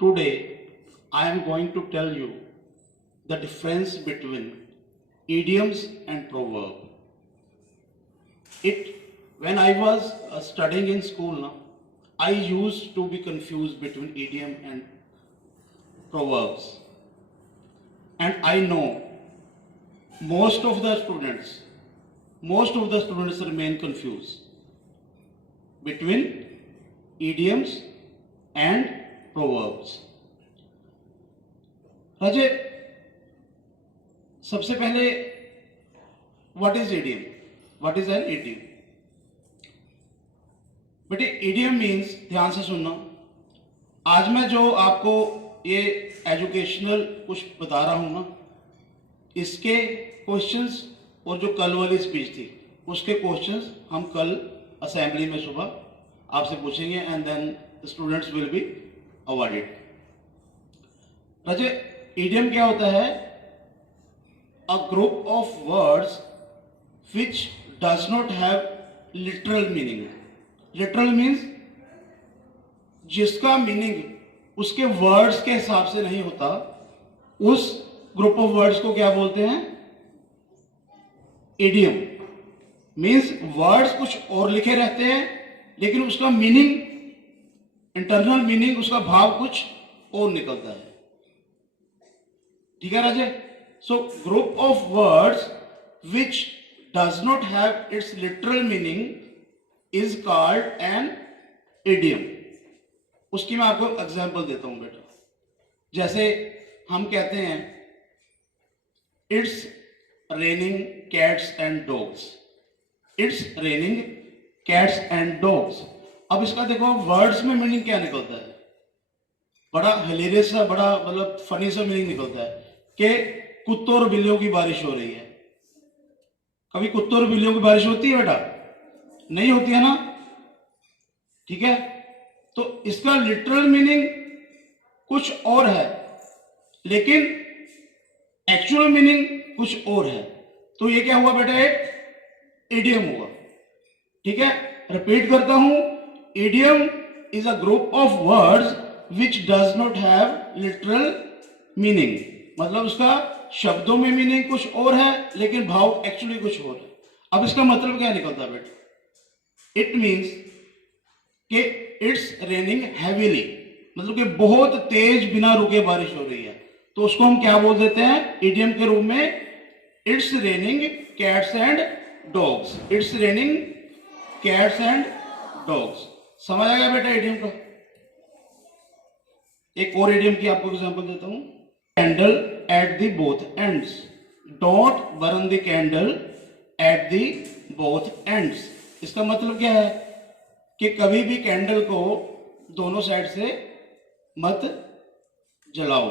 Today, I am going to tell you the difference between idioms and proverb. When I was studying in school, I used to be confused between idiom and proverbs. And I know most of the students remain confused between idioms and proverbs. राजे, सबसे पहले what is idiom? What is an idiom? बेटे, idiom means, ध्यान से सुनना, आज मैं जो आपको ये एजुकेशनल कुछ बता रहा हूं ना, इसके क्वेश्चंस और जो कल वाली स्पीच थी उसके क्वेश्चंस हम कल असेंबली में सुबह आपसे पूछेंगे and then students will be awarded. Raje, idiom क्या होता है? A group of words which does not have literal meaning. Literal means जिसका मीनिंग उसके वर्ड्स के हिसाब से नहीं होता, उस ग्रुप ऑफ वर्ड्स को क्या बोलते हैं? इडियम. मीन्स वर्ड्स कुछ और लिखे रहते हैं लेकिन उसका मीनिंग, इंटरनल मीनिंग, उसका भाव कुछ और निकलता है. ठीक है Raje? So group of words which does not have its literal meaning is called an idiom. उसकी मैं आपको एग्जांपल देता हूं बेटा. जैसे हम कहते हैं it's raining cats and dogs. It's raining cats and dogs. अब इसका देखो वर्ड्स में मीनिंग क्या निकलता है? बड़ा हिलेरियस सा, बड़ा मतलब फनी सा मीनिंग निकलता है कि कुत्तों और बिल्लियों की बारिश हो रही है. कभी कुत्तों और बिल्लियों की बारिश होती है बेटा? नहीं होती है ना. ठीक है, तो इसका लिटरल मीनिंग कुछ और है लेकिन एक्चुअल मीनिंग कुछ और है. तो ये क्या हुआ बेटा? एक इडियम हुआ. ठीक है, रिपीट करता हूं, idiom is a group of words which does not have literal meaning. मतलब उसका शब्दों में मीनिंग कुछ और है लेकिन भाव एक्चुअली कुछ और है. अब इसका मतलब क्या निकलता है बेटा? इट मीन्स कि इट्स रेनिंग हैवीली, मतलब कि बहुत तेज बिना रुके बारिश हो रही है. तो उसको हम क्या बोल देते हैं इडियम के रूप में? It's raining cats and dogs. It's raining cats and dogs. समझ आ गया बेटा इडियम का? एक और इडियम की आपको एग्जांपल देता हूं. Candle at the both ends. Don't burn the candle at the both ends. इसका मतलब क्या है कि कभी भी कैंडल को दोनों साइड से मत जलाओ.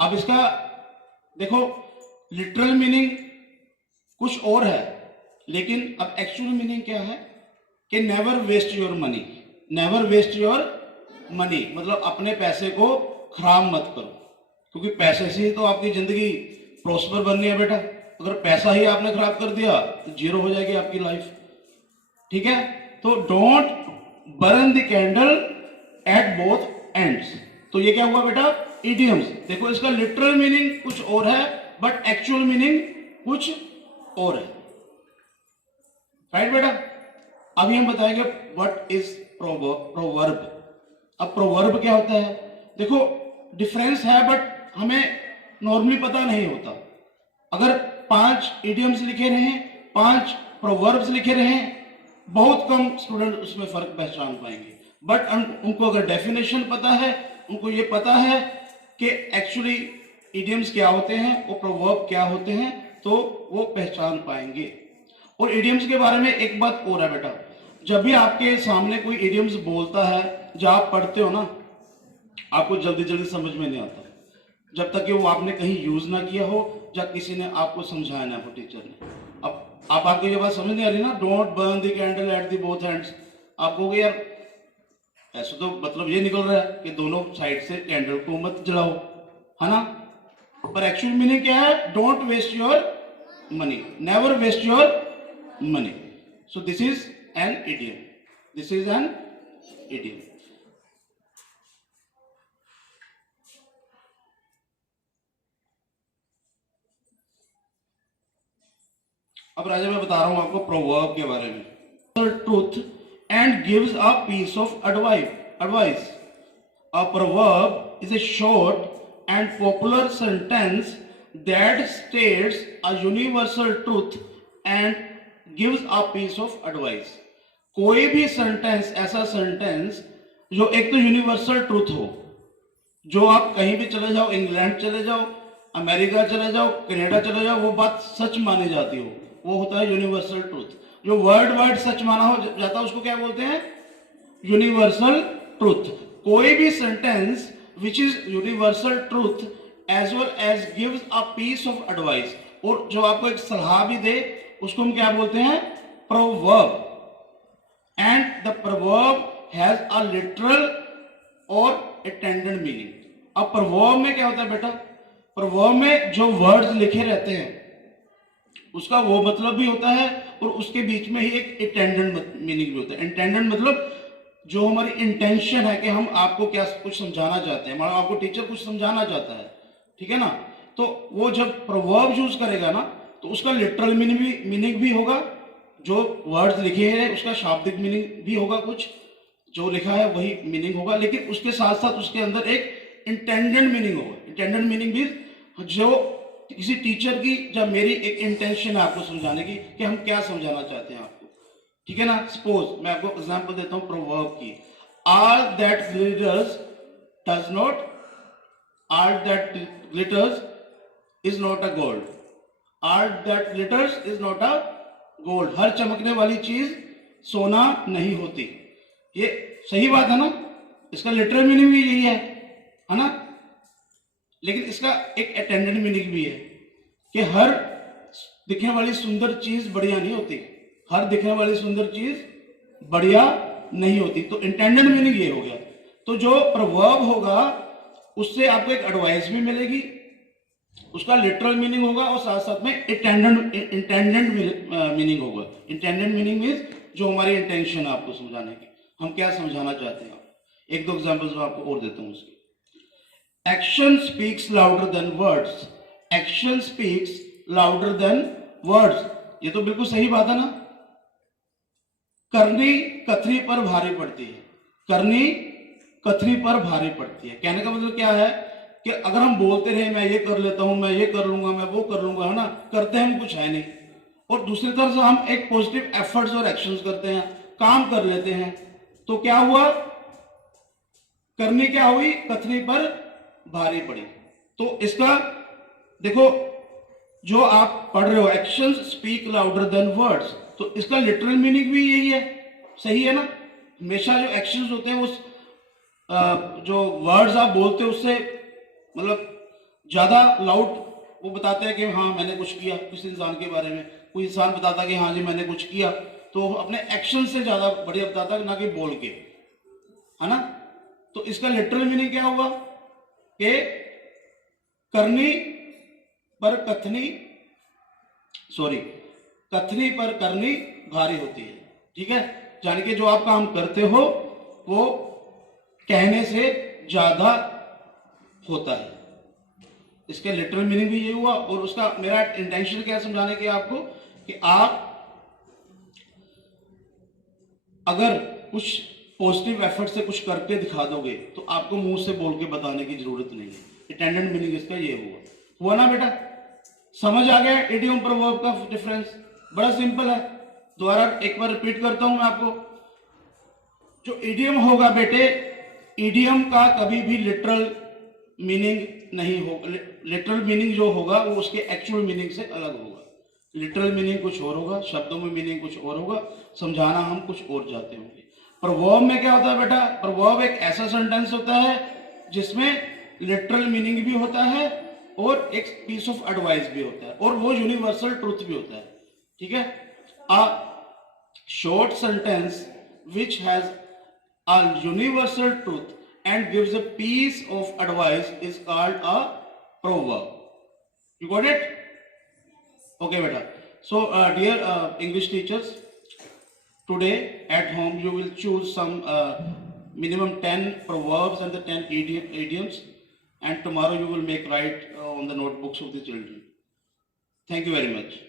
अब इसका देखो लिटरल मीनिंग कुछ और है लेकिन अब एक्चुअल मीनिंग क्या है कि never waste your money. Never waste your money मतलब अपने पैसे को खराब मत करो, क्योंकि पैसे से ही तो आपकी जिंदगी प्रॉस्पर बननी है बेटा. अगर पैसा ही आपने खराब कर दिया तो जीरो हो जाएगी आपकी लाइफ. ठीक है, तो don't burn the candle at both ends. तो ये क्या हुआ बेटा? इडियम्स. देखो इसका लिटरल मीनिंग कुछ और है बट एक्चुअल मीनिंग कुछ और है. राइट बेटा? अभी हम बताएंगे व्हाट इज प्रोवर्ब. अब प्रोवर्ब क्या होता है? देखो डिफरेंस है बट हमें नॉर्मली पता नहीं होता. अगर 5 इडियम्स लिखे रहे, 5 प्रोवर्ब्स लिखे रहे, बहुत कम स्टूडेंट उसमें फर्क पहचान पाएंगे. बट उनको अगर डेफिनेशन पता है, उनको ये पता है कि एक्चुअली इडियम्स क्या होते हैं और प्रोवर्ब क्या होते हैं, तो वो पहचान पाएंगे. और इडियम्स के बारे में एक बात और है बेटा, जब भी आपके सामने कोई इडियम्स बोलता है, जब आप पढ़ते हो ना, आपको जल्दी जल्दी समझ में नहीं आता जब तक कि वो आपने कहीं यूज ना किया हो या किसी ने आपको समझाया ना हो, टीचर ने. अब आपको ये बात समझ नहीं आ रही ना, don't burn the candle at the both ends. आप कहोगे यार ऐसे तो मतलब ये निकल रहा है कि दोनों साइड से कैंडल को मत जलाओ, है ना. पर एक्चुअल मीनिंग क्या है? Don't waste your money. Never waste your money. So this is an idiom. This is an idiom. अब राजा मैं बता रहा हूं आपको प्रोवर्ब के बारे में। Truth and gives a piece of advice. A proverb is a short and popular sentence that states a universal truth and gives a piece of advice। कोई भी सेंटेंस, ऐसा सेंटेंस जो एक तो यूनिवर्सल ट्रूथ हो, जो आप कहीं भी चले जाओ, इंग्लैंड चले जाओ, अमेरिका चले जाओ, कनाडा चले जाओ, वो बात सच मानी जाती हो, वो होता है यूनिवर्सल ट्रूथ। जो वर्ड वाइड सच माना हो जाता है उसको क्या बोलते हैं? Universal truth. कोई भी sentence which is universal truth as well as gives a piece of advice, और जो आपको एक सलाह भी दे उसको हम क्या बोलते हैं? Proverb. And the proverb has a literal और ए टेंडेंट मीनिंग। अब प्रोवर्ब में क्या होता है बेटा? प्रोवर्ब में जो वर्ड्स लिखे रहते हैं उसका वो मतलब भी होता है और उसके बीच में ही एक इंटेंडेंट मीनिंग भी होता है। इंटेंडेंट मतलब जो हमारी इंटेंशन है कि हम आपको क्या कुछ समझाना चाहते हैं, हमारा आपको टीचर कुछ समझाना चाहता है, ठीक है ना, तो वो जब प्रोवर्ब यूज करेगा ना तो उसका लिटरल मीनिंग भी होगा, जो वर्ड्स लिखे हैं उसका शाब्दिक मीनिंग भी होगा, कुछ जो लिखा है वही मीनिंग होगा, लेकिन उसके साथ साथ उसके अंदर एक इंटेंडेंट मीनिंग होगा। इंटेंडेंट मीनिंग भी जो किसी टीचर की, जब मेरी एक इंटेंशन है आपको समझाने की कि हम क्या समझाना चाहते हैं आपको, ठीक है ना। सपोज मैं आपको एग्जांपल देता हूं प्रोवर्ब की। All that glitters does not, all that glitters is not a gold, all that glitters is not a gold. हर चमकने वाली चीज सोना नहीं होती। ये सही बात है ना, इसका लिटरल मीनिंग भी यही है ना, लेकिन इसका एक अटेंडेंट मीनिंग भी है कि हर दिखने वाली सुंदर चीज बढ़िया नहीं होती, हर दिखने वाली सुंदर चीज बढ़िया नहीं होती। तो इंटेंडेंट मीनिंग ये हो गया। तो जो प्रोवर्ब होगा उससे आपको एक एडवाइस भी मिलेगी, उसका लिटरल मीनिंग होगा और साथ साथ में इंटेंडेंट मीनिंग होगा। इंटेंडेंट मीनिंग मीन्स जो हमारी इंटेंशन है आपको समझाने की, हम क्या समझाना चाहते हैं। एक दो एग्जांपल्स मैं आपको और देता हूं उसके। Action speaks louder than words. Action speaks louder than words, ये तो बिल्कुल सही बात है ना। करनी कथनी पर भारी पड़ती है, करनी कथनी पर भारी पड़ती है। कहने का मतलब क्या है कि अगर हम बोलते रहे मैं ये कर लेता हूं, मैं ये कर लूंगा, मैं वो कर लूंगा, है ना, करते हम कुछ है नहीं, और दूसरी तरफ से हम एक पॉजिटिव एफर्ट्स और एक्शंस करते हैं, काम कर लेते हैं, तो क्या हुआ? करनी क्या हुई? कथनी पर भारी पड़ी। तो इसका देखो, जो आप पढ़ रहे हो actions speak louder than words, तो इसका लिटरल मीनिंग भी यही है, सही है ना। हमेशा जो एक्शंस होते हैं उस जो वर्ड्स आप बोलते हो उससे मतलब ज्यादा लाउड वो बताते हैं कि हाँ मैंने कुछ किया। किसी इंसान के बारे में कोई इंसान बताता कि हाँ जी मैंने कुछ किया, तो अपने एक्शन से ज्यादा बढ़िया बताता है ना कि बोल के, है ना। तो इसका लिटरल मीनिंग क्या होगा कि करनी पर कथनी, सॉरी, कथनी पर करनी भारी होती है, ठीक है। यानी कि जो आप काम करते हो वो कहने से ज्यादा होता है। इसके लिटरल मीनिंग भी ये हुआ, और उसका मेरा इंटेंशन क्या समझाने की आपको कि आप अगर कुछ पॉजिटिव एफर्ट से कुछ करके दिखा दोगे तो आपको मुंह से बोल के बताने की जरूरत नहीं है। इंटेंडेंट मीनिंग इसका ये हुआ ना बेटा। समझ आ गया इडियम प्रोवर्ब का डिफरेंस? बड़ा सिंपल है। दोबारा एक बार रिपीट करता हूं मैं आपको। जो इडियम होगा बेटे, इडियम का कभी भी लिटरल मीनिंग नहीं होगा। लिटरल मीनिंग जो होगा वो उसके एक्चुअल मीनिंग से अलग होगा। लिटरल मीनिंग कुछ और होगा, शब्दों में मीनिंग कुछ और होगा, समझाना हम कुछ और जाते होंगे। प्रोवर्ब में क्या होता है बेटा? प्रोवर्ब एक ऐसा सेंटेंस होता है जिसमें लिटरल मीनिंग भी होता है और एक पीस ऑफ एडवाइस भी होता है, और वो यूनिवर्सल ट्रूथ भी होता है, ठीक है। A short sentence which has a universal truth and gives a piece of advice is called a proverb. You got it? Okay beta. So dear English teachers, today at home you will choose some minimum 10 proverbs and the 10 idioms, and tomorrow you will make write on the notebooks of the children. Thank you very much.